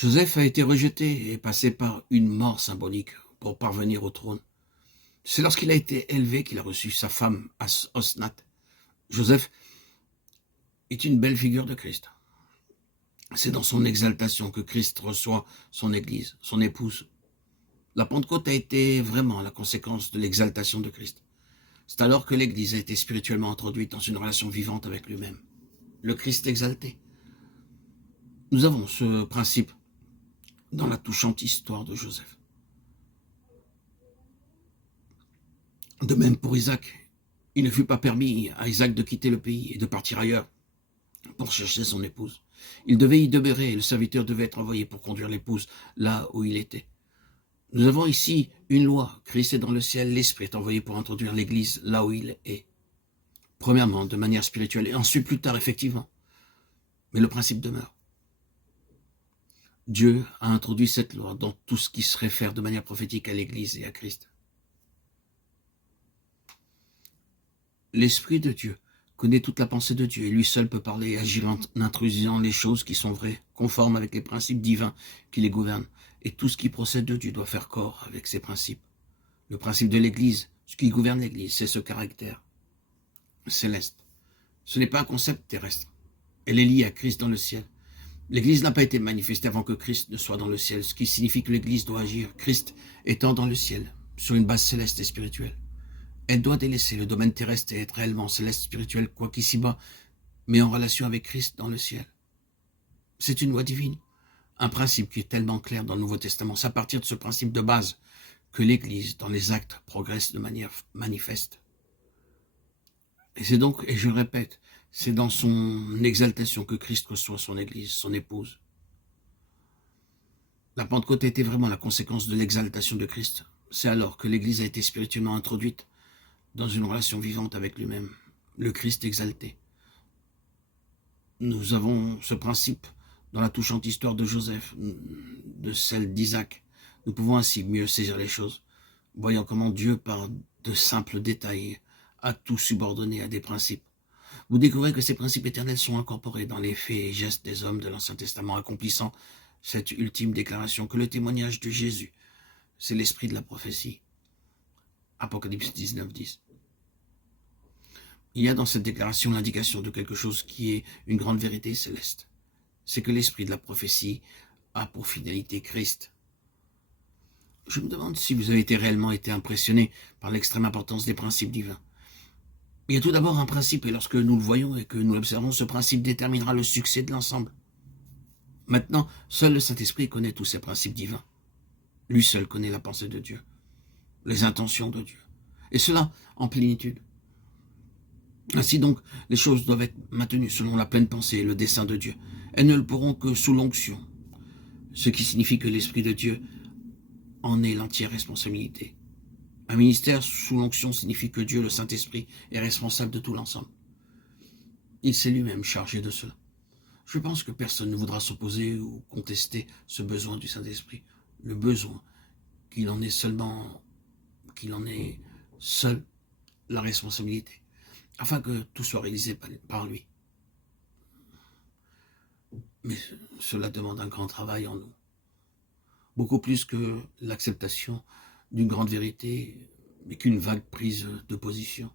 Joseph a été rejeté et passé par une mort symbolique pour parvenir au trône. C'est lorsqu'il a été élevé qu'il a reçu sa femme Osnath. Joseph est une belle figure de Christ. C'est dans son exaltation que Christ reçoit son Église, son épouse. La Pentecôte a été vraiment la conséquence de l'exaltation de Christ. C'est alors que l'Église a été spirituellement introduite dans une relation vivante avec lui-même. Le Christ exalté. Nous avons ce principe dans la touchante histoire de Joseph. De même pour Isaac, il ne fut pas permis à Isaac de quitter le pays et de partir ailleurs pour chercher son épouse. Il devait y demeurer et le serviteur devait être envoyé pour conduire l'épouse là où il était. Nous avons ici une loi. Christ est dans le ciel, l'Esprit est envoyé pour introduire l'Église là où il est. Premièrement, de manière spirituelle, et ensuite plus tard, effectivement. Mais le principe demeure. Dieu a introduit cette loi dans tout ce qui se réfère de manière prophétique à l'Église et à Christ. L'Esprit de Dieu connaît toute la pensée de Dieu et lui seul peut parler et agir en introduisant les choses qui sont vraies, conformes avec les principes divins qui les gouvernent. Et tout ce qui procède de Dieu doit faire corps avec ces principes. Le principe de l'Église, ce qui gouverne l'Église, c'est ce caractère céleste. Ce n'est pas un concept terrestre. Elle est liée à Christ dans le ciel. L'Église n'a pas été manifestée avant que Christ ne soit dans le ciel, ce qui signifie que l'Église doit agir, Christ étant dans le ciel, sur une base céleste et spirituelle. Elle doit délaisser le domaine terrestre et être réellement céleste spirituel, quoi qu'ici-bas, mais en relation avec Christ dans le ciel. C'est une loi divine, un principe qui est tellement clair dans le Nouveau Testament. C'est à partir de ce principe de base que l'Église, dans les actes, progresse de manière manifeste. Et c'est donc, et je le répète, c'est dans son exaltation que Christ reçoit son Église, son épouse. La Pentecôte était vraiment la conséquence de l'exaltation de Christ. C'est alors que l'Église a été spirituellement introduite dans une relation vivante avec lui-même, le Christ exalté. Nous avons ce principe dans la touchante histoire de Joseph, de celle d'Isaac. Nous pouvons ainsi mieux saisir les choses, voyant comment Dieu, par de simples détails, a tout subordonné à des principes. Vous découvrez que ces principes éternels sont incorporés dans les faits et gestes des hommes de l'Ancien Testament, accomplissant cette ultime déclaration que le témoignage de Jésus, c'est l'esprit de la prophétie. Apocalypse 19, 10. Il y a dans cette déclaration l'indication de quelque chose qui est une grande vérité céleste. C'est que l'esprit de la prophétie a pour finalité Christ. Je me demande si vous avez réellement été impressionné par l'extrême importance des principes divins. Il y a tout d'abord un principe, et lorsque nous le voyons et que nous l'observons, ce principe déterminera le succès de l'ensemble. Maintenant, seul le Saint-Esprit connaît tous ces principes divins. Lui seul connaît la pensée de Dieu, les intentions de Dieu, et cela en plénitude. Ainsi donc, les choses doivent être maintenues selon la pleine pensée et le dessein de Dieu. Elles ne le pourront que sous l'onction, ce qui signifie que l'Esprit de Dieu en est l'entière responsabilité. Un ministère sous l'onction signifie que Dieu, le Saint-Esprit, est responsable de tout l'ensemble. Il s'est lui-même chargé de cela. Je pense que personne ne voudra s'opposer ou contester ce besoin du Saint-Esprit, le besoin qu'il en ait seul la responsabilité, afin que tout soit réalisé par lui. Mais cela demande un grand travail en nous, beaucoup plus que l'acceptation d'une grande vérité, mais qu'une vague prise de position.